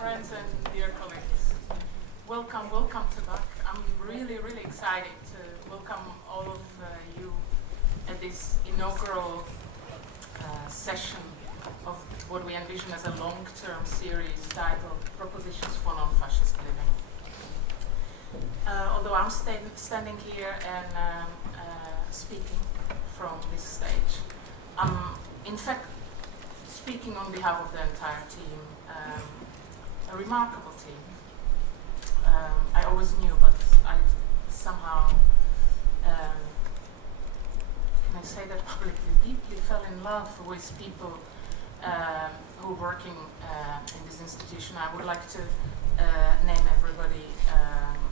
friends and dear colleagues. Welcome to BAC. I'm really excited to welcome all of you at this inaugural session of what we envision as a long-term series titled Propositions for Non-Fascist Living. Although I'm standing here and speaking from this stage, I'm in fact speaking on behalf of the entire team, a remarkable team. I always knew, but I somehow, can I say that publicly, deeply fell in love with people who are working in this institution. I would like to name everybody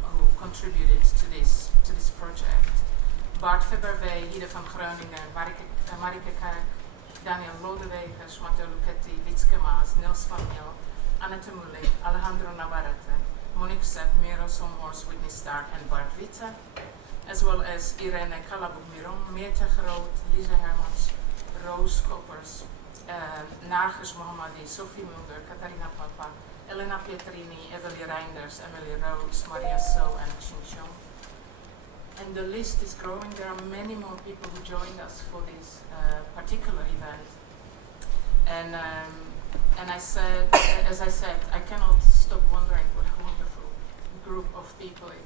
who contributed to this project. Bart Febberwey, Hide van Groningen, Marike Kerk, Daniel Lodewegers, Matteo Lucchetti, Witske Maas, Niels van Mil, Annette Mullik, Alejandro Navarrete, Monique Sepp, Miro Somhorst, Whitney Stark, and Bart Witte, as well as Irene Kalabuk-Miron, Meerte Groot, Lise Hermans, Roos Koppers, Narges Mohammadi, Sophie Mulder, Katarina Papa, Elena Pietrini, Evelie Reinders, Emily Rhodes, Maria So, and Xin Xiong. And the list is growing. There are many more people who joined us for this particular event. And I said, as I said, I cannot stop wondering what a wonderful group of people it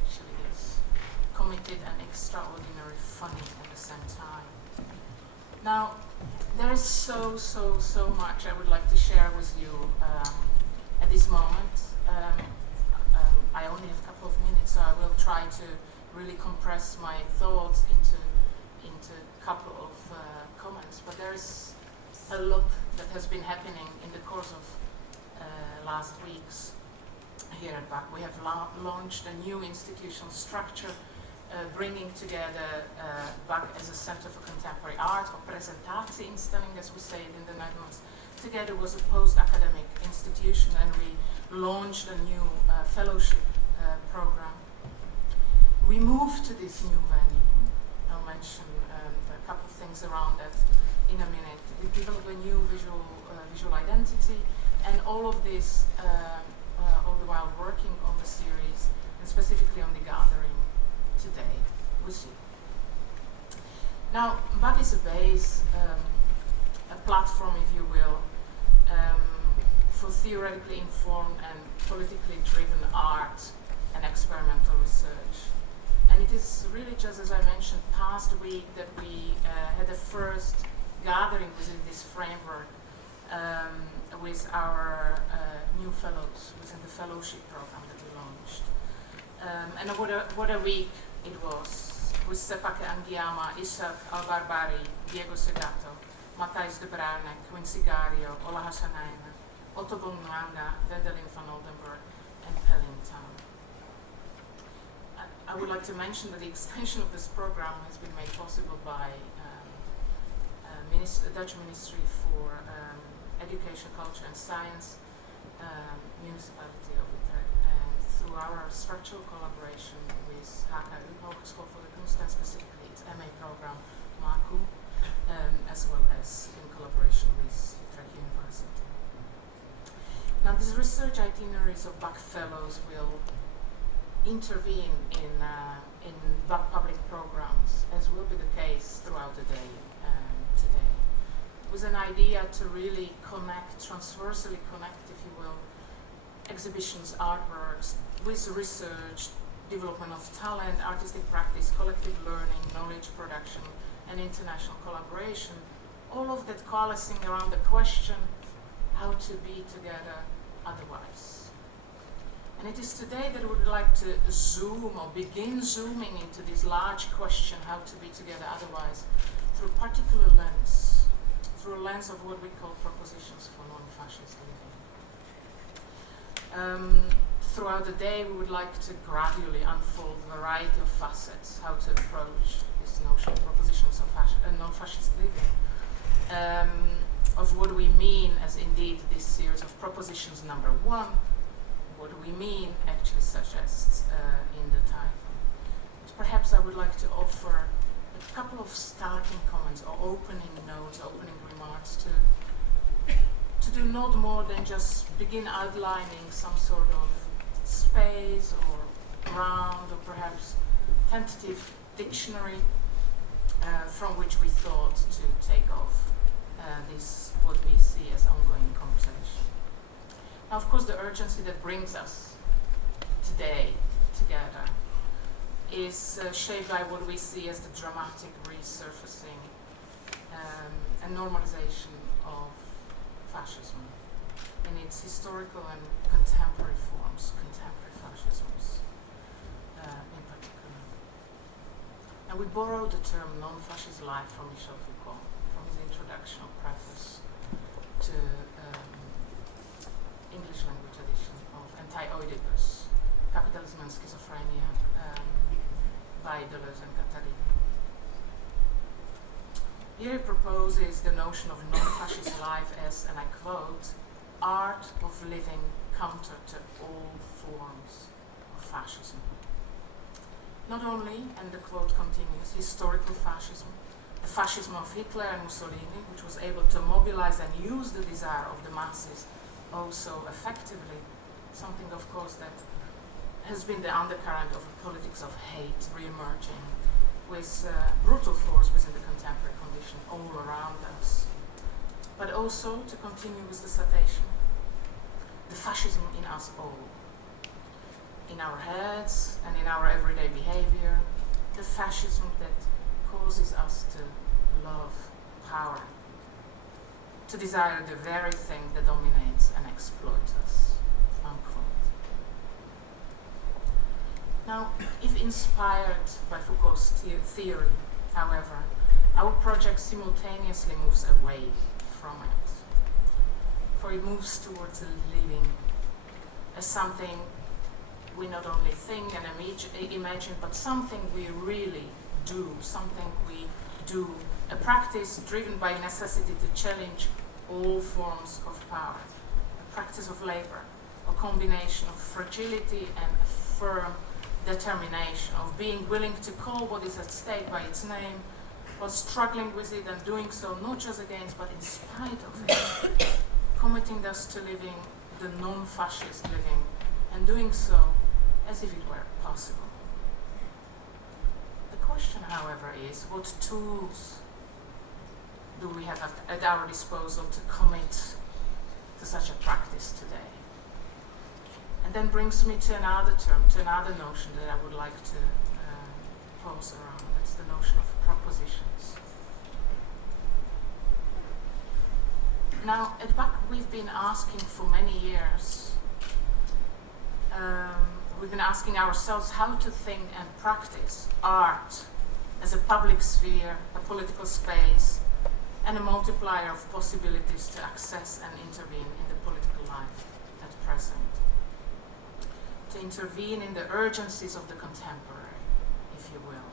actually is. Committed and extraordinary, funny at the same time. Now, there is so much I would like to share with you at this moment. I only have a couple of minutes, so I will try to really compress my thoughts into a couple of comments. But there is a lot that has been happening in the course of last weeks here at BAC. We have launched a new institutional structure bringing together BAC as a center for contemporary art, or presentatieinstelling as we say it in the Netherlands, together with a post-academic institution, and we launched a new fellowship program. We moved to this new venue. I'll mention a couple of things around that in a minute. We developed a new visual identity, and all of this, all the while working on the series, and specifically on the gathering today with you. Now, BAC is a base, a platform, if you will, for theoretically informed and politically driven art and experimental research. And it is really just, as I mentioned, past week that we had the first gathering within this framework with our new fellows within the fellowship program that we launched. And what a week it was, with Sepake Angiama, Isaac Al-Barbari, Diego Segato, Matthijs de Bruijne, Quincy Gario, Ola Hassanijne, Otto Bonanga, Wendelin van Oldenburg, and Pelin Tam. I would like to mention that the extension of this program has been made possible by the Dutch Ministry for Education, Culture and Science, Municipality of Utrecht, and through our structural collaboration with HKU, Hogeschool voor de Kunst, and specifically its MA program, MAKU, as well as in collaboration with Utrecht University. Now, these research itineraries of BAC Fellows will intervene in BAC public programs, as will be the case throughout the day today, with an idea to really connect, transversally connect, if you will, exhibitions, artworks, with research, development of talent, artistic practice, collective learning, knowledge production, and international collaboration, all of that coalescing around the question, how to be together otherwise. And it is today that we would like to zoom or begin zooming into this large question, how to be together otherwise, through a particular lens, through a lens of what we call propositions for non-fascist living. Throughout the day, we would like to gradually unfold a variety of facets, how to approach this notion of propositions of non-fascist living, of what we mean as indeed this series of propositions number one. What do we mean actually suggests in the title. But perhaps I would like to offer a couple of starting comments or opening notes, opening remarks to to do not more than just begin outlining some sort of space or ground or perhaps tentative dictionary from which we thought to take off this, what we see as ongoing conversation. Now, of course, the urgency that brings us today together is shaped by what we see as the dramatic resurfacing and normalization of fascism in its historical and contemporary forms, contemporary fascisms in particular. And we borrowed the term non-fascist life from Michel Foucault, from his introductional preface to English language edition of Anti-Oedipus, Capitalism and Schizophrenia by Deleuze and Guattari. Here he proposes the notion of non-fascist life as, and I quote, art of living counter to all forms of fascism. Not only, and the quote continues, historical fascism, the fascism of Hitler and Mussolini, which was able to mobilize and use the desire of the masses oh so effectively, something of course that has been the undercurrent of a politics of hate re-emerging with brutal force within the contemporary condition all around us. But also, to continue with the citation, the fascism in us all, in our heads and in our everyday behavior, the fascism that causes us to love power, to desire the very thing that dominates and exploits us, unquote. Now, if inspired by Foucault's theory, however, our project simultaneously moves away from it, for it moves towards the living as something we not only think and imagine, but something we really do, a practice driven by necessity to challenge all forms of power, a practice of labor, a combination of fragility and a firm determination, of being willing to call what is at stake by its name, while struggling with it and doing so not just against but in spite of it, committing thus to living the non-fascist living, and doing so as if it were possible. The question, however, is what tools do we have at our disposal to commit to such a practice today? And then brings me to another term, to another notion that I would like to pose around. That's the notion of propositions. Now, at BAC, we've been asking for many years, we've been asking ourselves how to think and practice art as a public sphere, a political space, and a multiplier of possibilities to access and intervene in the political life at present. To intervene in the urgencies of the contemporary, if you will,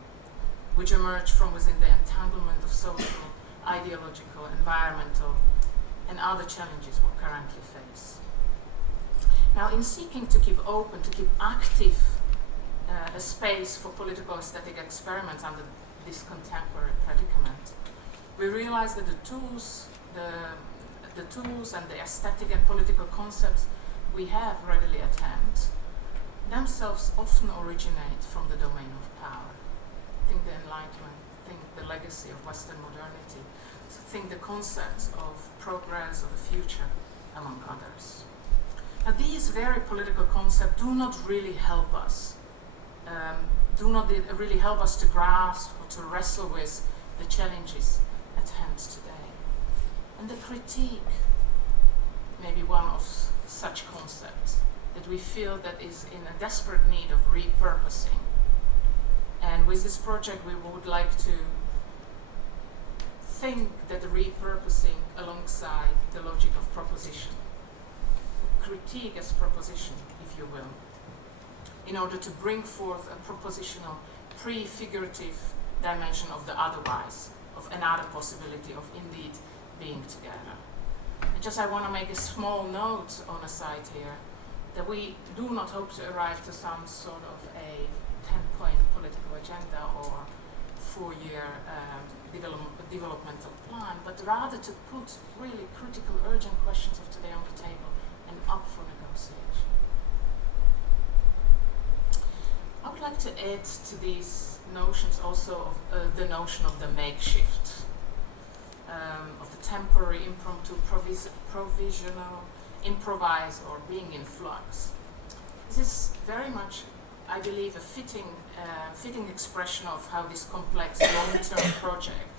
which emerge from within the entanglement of social, ideological, environmental, and other challenges we currently face. Now, in seeking to keep open, to keep active a space for political aesthetic experiments under this contemporary predicament, we realize that the tools and the aesthetic and political concepts we have readily at hand themselves often originate from the domain of power. Think the Enlightenment, think the legacy of Western modernity, think the concepts of progress or the future, among others. Now, these very political concepts do not really help us, to grasp or to wrestle with the challenges at hand today. And the critique may be one of such concepts that we feel that is in a desperate need of repurposing. And with this project, we would like to think that the repurposing alongside the logic of proposition, critique as proposition, if you will, in order to bring forth a propositional, prefigurative dimension of the otherwise, of another possibility of indeed being together. And just I want to make a small note on a side here, that we do not hope to arrive to some sort of a 10-point political agenda or 4-year developmental plan, but rather to put really critical, urgent questions of today on the table and up for negotiation. I would like to add to these notions also of the notion of the makeshift, of the temporary, impromptu, provisional, improvise, or being in flux. This is very much, I believe, a fitting expression of how this complex long-term project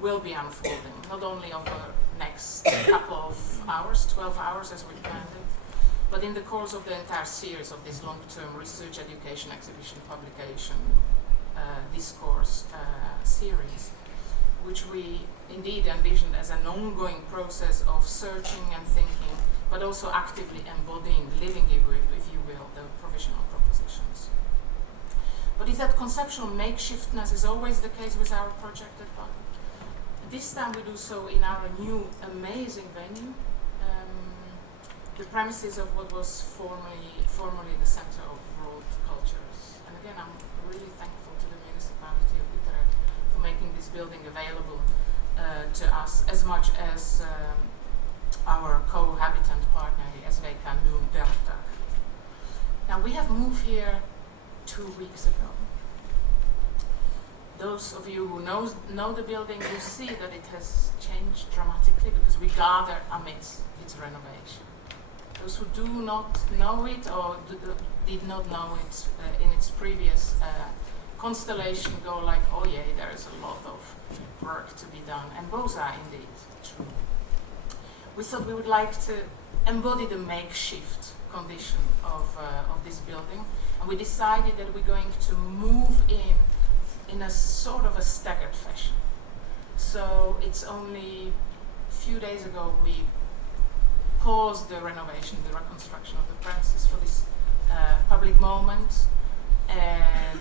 will be unfolding, not only over the next couple of hours, 12 hours as we planned it, but in the course of the entire series of this long-term research, education, exhibition, publication, discourse series, which we indeed envisioned as an ongoing process of searching and thinking, but also actively embodying, living, if you will, the provisional propositions. But if that conceptual makeshiftness is always the case with our project at Bud, this time we do so in our new amazing venue, the premises of what was formerly the Center of World Cultures. And again, I'm really thankful to the municipality of Utrecht for making this building available to us, as much as our cohabitant partner, SVK Delta. Now, we have moved here 2 weeks ago. Those of you who know the building, you see that it has changed dramatically because we gather amidst its renovation. Those who do not know it or did not know it in its previous constellation go like, oh yeah, there is a lot of work to be done, and those are indeed true. We thought we would like to embody the makeshift condition of this building, and we decided that we're going to move in a sort of a staggered fashion. So it's only a few days ago we paused the renovation, the reconstruction of the premises for this public moment, and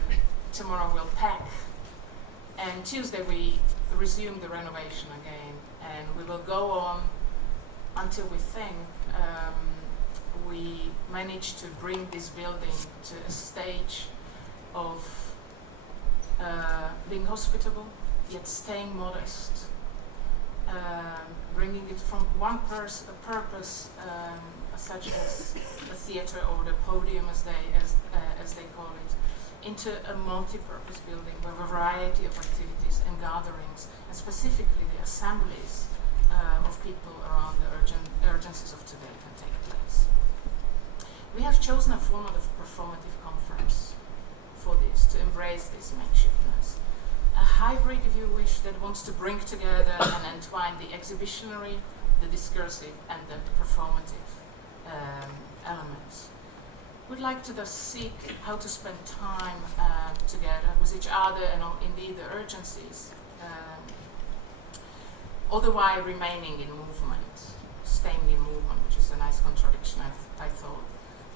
tomorrow we'll pack, and Tuesday we resume the renovation again, and we will go on until we think we manage to bring this building to a stage of being hospitable, yet staying modest, bringing it from one purpose, such as a theater or the podium, as they call it, into a multi-purpose building where a variety of activities and gatherings, and specifically the assemblies of people around the urgencies of today can take place. We have chosen a format of performative conference for this, to embrace this makeshiftness. A hybrid, if you wish, that wants to bring together and entwine the exhibitionary, the discursive, and the performative elements. We'd like to thus seek how to spend time together with each other and indeed the urgencies, otherwise remaining in movement, staying in movement, which is a nice contradiction, I thought,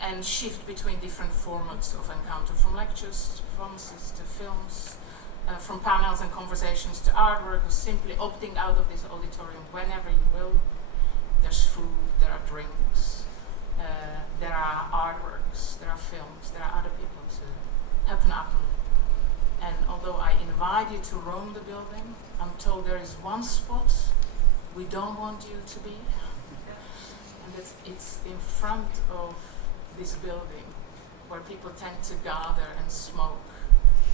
and shift between different formats of encounter, from lectures to performances to films, from panels and conversations to artwork, or simply opting out of this auditorium whenever you will. There's food, there are drinks, there are artworks, there are films, there are other people to happen. And although I invite you to roam the building, I'm told there is one spot we don't want you to be, and it's in front of this building where people tend to gather and smoke,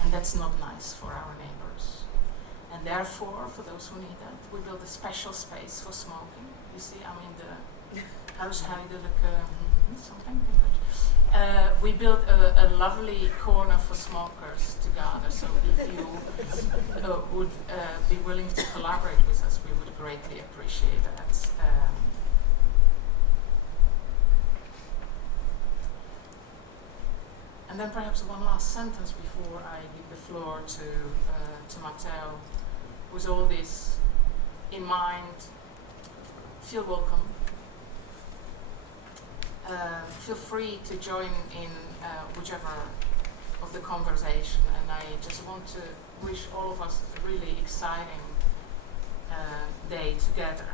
and that's not nice for our neighbors. And therefore, for those who need that, we built a special space for smoking. You see, I'm in the huishoudelijke something. We built a lovely corner for smokers to gather, so if you would be willing to collaborate with us, we would greatly appreciate that. And then perhaps one last sentence before I give the floor to Matteo. With all this in mind, feel welcome. Feel free to join in whichever of the conversation, and I just want to wish all of us a really exciting day together,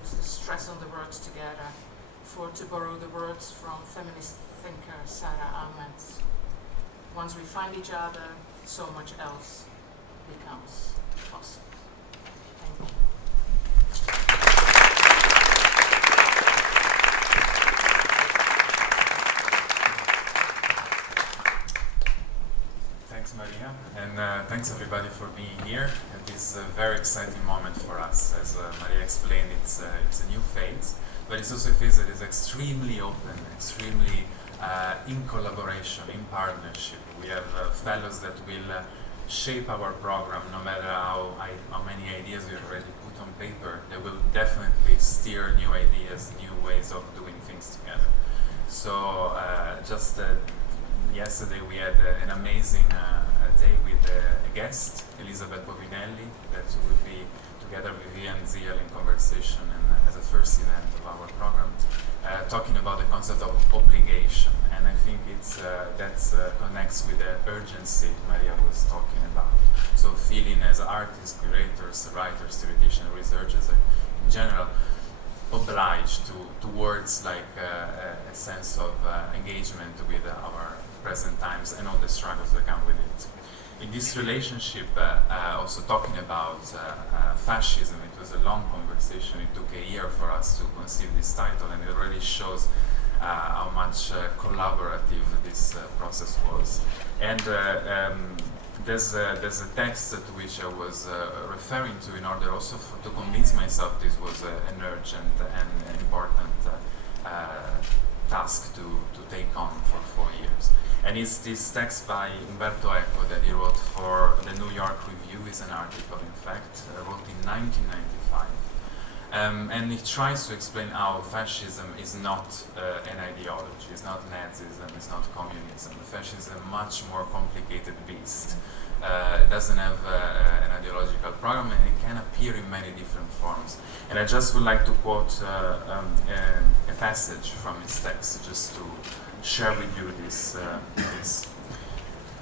with the stress on the words together, for to borrow the words from feminist thinker Sarah Ahmed. Once we find each other, so much else becomes possible. Thank you. Thanks, Maria, and thanks everybody for being here at this very exciting moment for us. As Maria explained, it's a new phase, but it's also a phase that is extremely open, extremely in collaboration, in partnership. We have fellows that will shape our program, no matter how many ideas we already put on paper. They will definitely steer new ideas, new ways of doing things together. So just yesterday we had an amazing day with a guest, Elisabeth Bovinelli, that will be together with Ian Ziel in conversation and as a first event of our program, talking about the concept of obligation. And I think that connects with the urgency Maria was talking about. So feeling as artists, curators, writers, theoreticians, researchers in general, obliged towards like a sense of engagement with our present times and all the struggles that come with it. In this relationship, also talking about fascism, it was a long conversation. It took a year for us to conceive this title, and it already shows how much collaborative this process was. And there's a text to which I was referring to in order also to convince myself this was an urgent and important task to take on for 4 years. And it's this text by Umberto Eco that he wrote for the New York Review. It's an article, in fact, wrote in 1995. And it tries to explain how fascism is not an ideology, it's not Nazism, it's not communism. Fascism is a much more complicated beast. It doesn't have an ideological program, and it can appear in many different forms. And I just would like to quote a passage from his text, just to share with you this.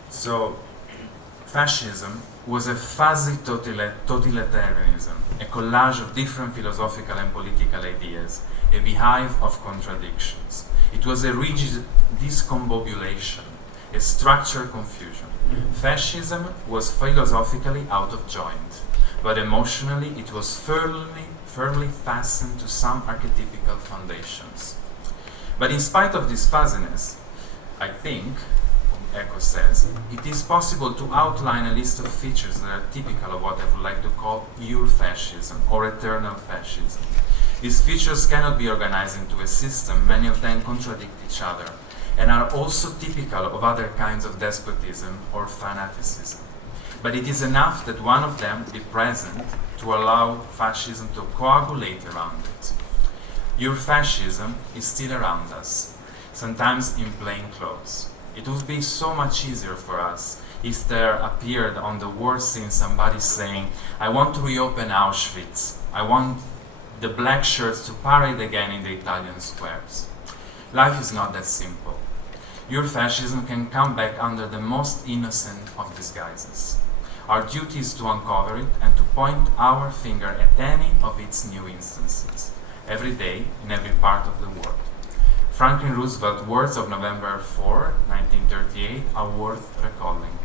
So, fascism was a fuzzy totalitarianism, a collage of different philosophical and political ideas, a beehive of contradictions. It was a rigid discombobulation, a structural confusion. Fascism was philosophically out of joint, but emotionally it was firmly fastened to some archetypical foundations. But in spite of this fuzziness, I think, Eco says, it is possible to outline a list of features that are typical of what I would like to call Ur-fascism or eternal fascism. These features cannot be organized into a system, many of them contradict each other, and are also typical of other kinds of despotism or fanaticism. But it is enough that one of them be present to allow fascism to coagulate around it. Ur-fascism is still around us, sometimes in plain clothes. It would be so much easier for us if there appeared on the war scene somebody saying, I want to reopen Auschwitz, I want the black shirts to parade again in the Italian squares. Life is not that simple. Ur-fascism can come back under the most innocent of disguises. Our duty is to uncover it and to point our finger at any of its new instances, every day in every part of the world. Franklin Roosevelt's words of November 4, 1938 are worth recalling.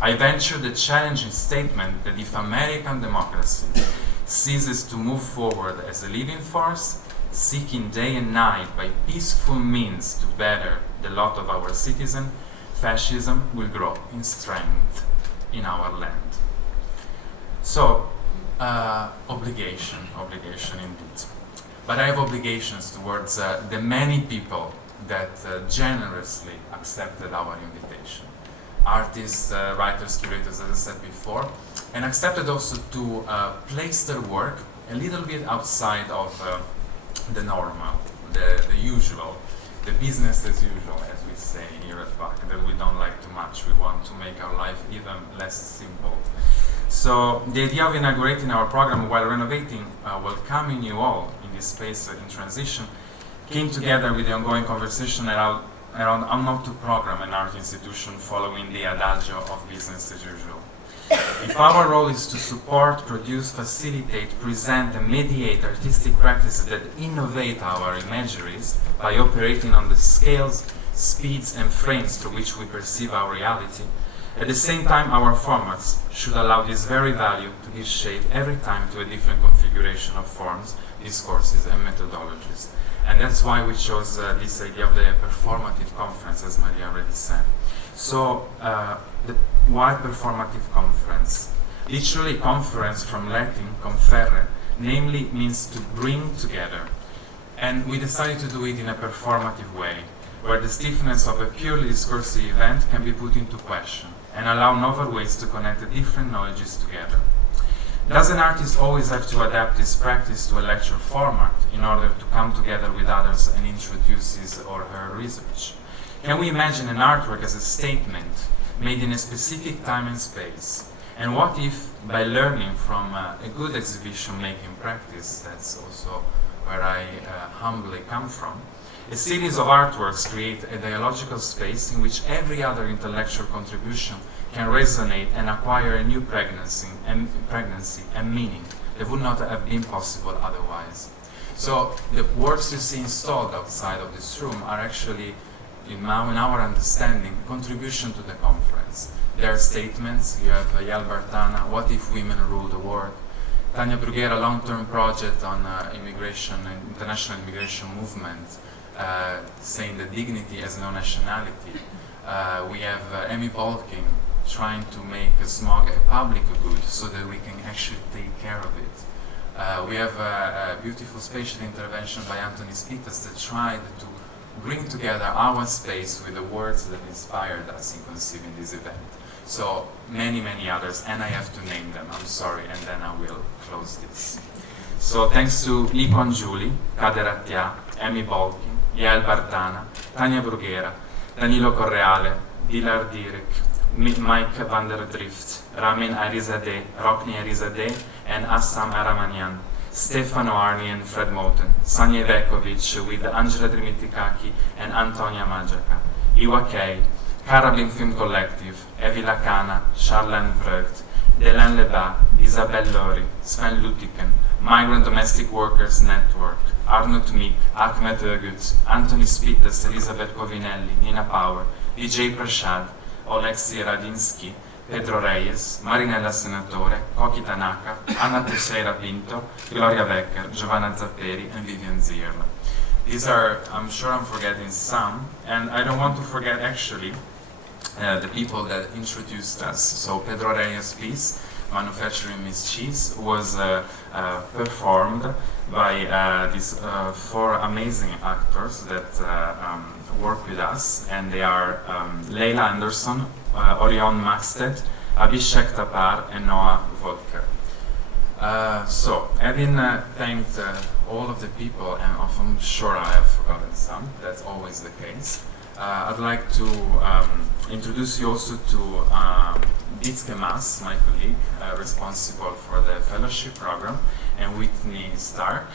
I venture the challenging statement that if American democracy ceases to move forward as a living force, seeking day and night by peaceful means to better the lot of our citizens, fascism will grow in strength in our land. So, obligation indeed. But I have obligations towards the many people that generously accepted our invitation. Artists, writers, curators, as I said before, and accepted also to place their work a little bit outside of the normal, the usual, the business as usual, as we say here at BAC, that we don't like too much. We want to make our life even less simple. So the idea of inaugurating our program while renovating, welcoming you all in this space in transition, came together with the ongoing conversation around how not to program an art institution following the adagio of business as usual. If our role is to support, produce, facilitate, present, and mediate artistic practices that innovate our imageries by operating on the scales, speeds, and frames through which we perceive our reality, At the same time, our formats should allow this very value to give shape every time to a different configuration of forms, discourses, and methodologies. And that's why we chose this idea of the performative conference, as Maria already said. So, why performative conference? Literally, conference from Latin, conferre, namely means to bring together. And we decided to do it in a performative way, where the stiffness of a purely discursive event can be put into question and allow novel ways to connect the different knowledges together. Does an artist always have to adapt his practice to a lecture format in order to come together with others and introduce his or her research? Can we imagine an artwork as a statement made in a specific time and space? And what if, by learning from a good exhibition-making practice, that's also where I humbly come from, a series of artworks create a dialogical space in which every other intellectual contribution can resonate and acquire a new pregnancy and meaning that would not have been possible otherwise. So the works you see installed outside of this room are actually, in our understanding, contribution to the conference. There are statements. You have Yael Bartana, What If Women Rule the World? Tania Bruguera, long-term project on immigration and international immigration movement, saying the dignity as no nationality. We have Amy Balkin trying to make smog a public good so that we can actually take care of it. We have a beautiful spatial intervention by Anthony Spitas that tried to bring together our space with the words that inspired us in conceiving this event. So many, many others, and I have to name them, I'm sorry, and then I will close this. So thanks to Ipon Julie, Kader Attia, Amy Balkin, Yael Bartana, Tania Bruguera, Danilo Correale, Dilar Direk, Mike van der Drift, Ramin Arizadeh, Rokni Arizadeh, and Assam Aramanyan, Stefano Arni and Fred Moten, Sanja Vekovic with Angela Drimitikaki and Antonia Majaka, Iwa Kay, Karabin Film Collective, Evi Lacana, Charlene Vreugd, Delan Leba, Isabelle Lori, Sven Lutiken, Migrant Domestic Workers Network, Arnold Meek, Ahmed Ögut, Anthony Spitas, Elizabeth Covinelli, Nina Power, DJ Prashad, Oleksiy Radinsky, Pedro Reyes, Marinella Senatore, Koki Tanaka, Anna Teixeira Pinto, Gloria Becker, Giovanna Zapperi, and Vivian Zierla. These are, I'm sure I'm forgetting some, and I don't want to forget actually the people that introduced us. So Pedro Reyes' piece, Manufacturing Mischiefs, was performed by these four amazing actors that work with us, and they are Leila Anderson, Orion Maxted, Abhishek Tapar, and Noah Volker. So, having thanked all of the people, and I'm sure I have forgotten some, that's always the case, I'd like to introduce you also to Ditske Mas, my colleague, responsible for the fellowship program, and Whitney Stark,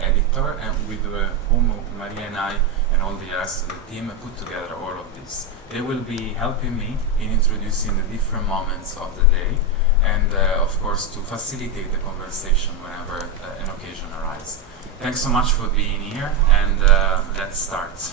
editor, and with whom Maria and I and all the rest of the team put together all of this. They will be helping me in introducing the different moments of the day, and of course to facilitate the conversation whenever an occasion arises. Thanks so much for being here, and let's start.